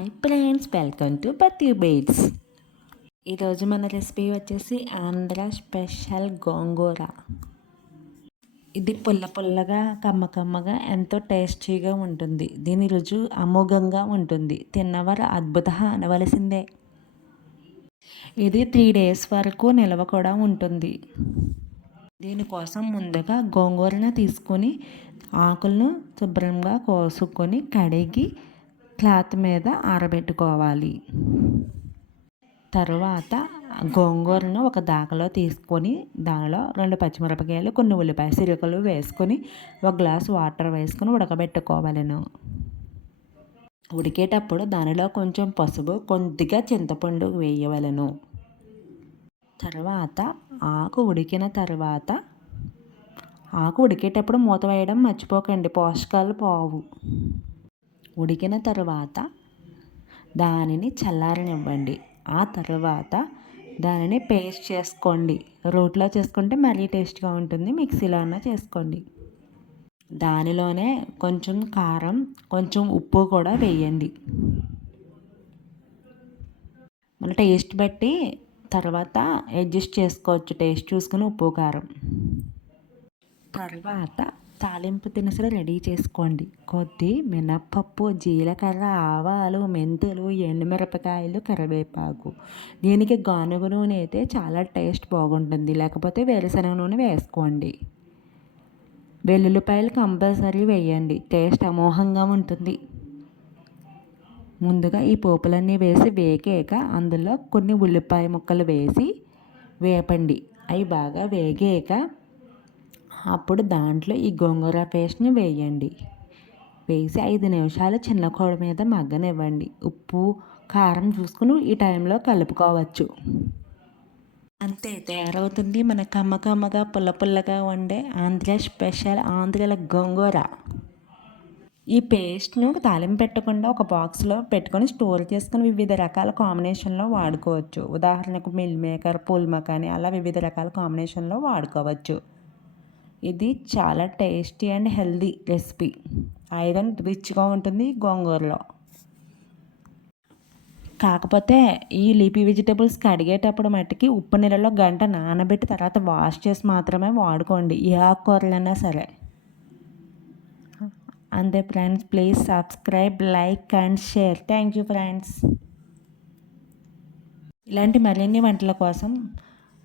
Hi friends welcome to బత్యూ బేట్స్ ఈరోజు మన రెసిపీ వచ్చేసి ఆంధ్ర స్పెషల్ గోంగూర. ఇది పుల్ల పుల్లగా కమ్మ కమ్మగా ఎంతో టేస్టీగా ఉంటుంది. దీని రుజు అమోఘంగా ఉంటుంది. తిన్నవారు అద్భుత అనవలసిందే. ఇది త్రీ డేస్ వరకు నిల్వ కూడా ఉంటుంది. దీనికోసం ముందుగా గోంగూరను తీసుకొని ఆకులను శుభ్రంగా కోసుకొని కడిగి క్లాత్ మీద ఆరబెట్టుకోవాలి. తర్వాత గోంగూరను ఒక దాకలో తీసుకొని దానిలో రెండు పచ్చిమిరపకాయలు కొన్ని ఉల్లిపాయ సిరుకలు వేసుకొని ఒక గ్లాస్ వాటర్ వేసుకొని ఉడకబెట్టుకోవాలను ఉడికేటప్పుడు దానిలో కొంచెం పసుపు కొద్దిగా చింతపండు వేయవలను. తర్వాత ఆకు ఉడికిన తర్వాత ఆకు ఉడికేటప్పుడు మూత వేయడం మర్చిపోకండి పోషకాలు పోవు. ఉడికిన తర్వాత దానిని చల్లారనివ్వండి. ఆ తర్వాత దానిని పేస్ట్ చేసుకోండి. రోట్లో చేసుకుంటే మరీ టేస్ట్గా ఉంటుంది. మిక్సీలో అన్నా చేసుకోండి. దానిలోనే కొంచెం కారం కొంచెం ఉప్పు కూడా వేయండి. మన టేస్ట్ బట్టి తర్వాత అడ్జస్ట్ చేసుకోవచ్చు. టేస్ట్ చూసుకుని ఉప్పు కారం. తర్వాత తాలింపు దినుసులు రెడీ చేసుకోండి. కొద్ది మినప్పప్పు జీలకర్ర ఆవాలు మెంతులు ఎండుమిరపకాయలు కరివేపాకు. దీనికి గానుగ నూనె అయితే చాలా టేస్ట్ బాగుంటుంది. లేకపోతే వేరుశనగ నూనె వేసుకోండి. వెల్లుల్లిపాయలు కంపల్సరీ వేయండి. టేస్ట్ అమోఘంగా ఉంటుంది. ముందుగా ఈ పోపులన్నీ వేసి వేగాక అందులో కొన్ని ఉల్లిపాయ ముక్కలు వేసి వేపండి. అవి బాగా వేగాక అప్పుడు దాంట్లో ఈ గోంగూర పేస్ట్ని వేయండి. వేసి ఐదు నిమిషాలు చిన్న కోడ మీద మగ్గనివ్వండి. ఉప్పు కారం చూసుకుని ఈ టైంలో కలుపుకోవచ్చు. అంతే తయారవుతుంది మన కమ్మ కమ్మగా పుల్ల పుల్లగా వండే ఆంధ్ర స్పెషల్ ఆంధ్రల గోంగూర. ఈ పేస్ట్ను తాలింపు పెట్టకుండా ఒక బాక్స్లో పెట్టుకొని స్టోర్ చేసుకుని వివిధ రకాల కాంబినేషన్లో వాడుకోవచ్చు. ఉదాహరణకు మిల్ మేకర్ పూల్ మకాని అలా వివిధ రకాల కాంబినేషన్లో వాడుకోవచ్చు. ఇది చాలా tasty and healthy recipe. Iron రిచ్గా ఉంటుంది గోంగూరలో. కాకపోతే ఈ లీపీ వెజిటేబుల్స్ కడిగేటప్పుడు మట్టికి ఉప్పు నీళ్ళలో గంట నానబెట్టి తర్వాత వాష్ చేసి మాత్రమే వాడుకోండి ఏ ఆకుకూరలైనా సరే. అంతే friends please subscribe like and share. Thank you friends. ఇలాంటి మరిన్ని వంటల కోసం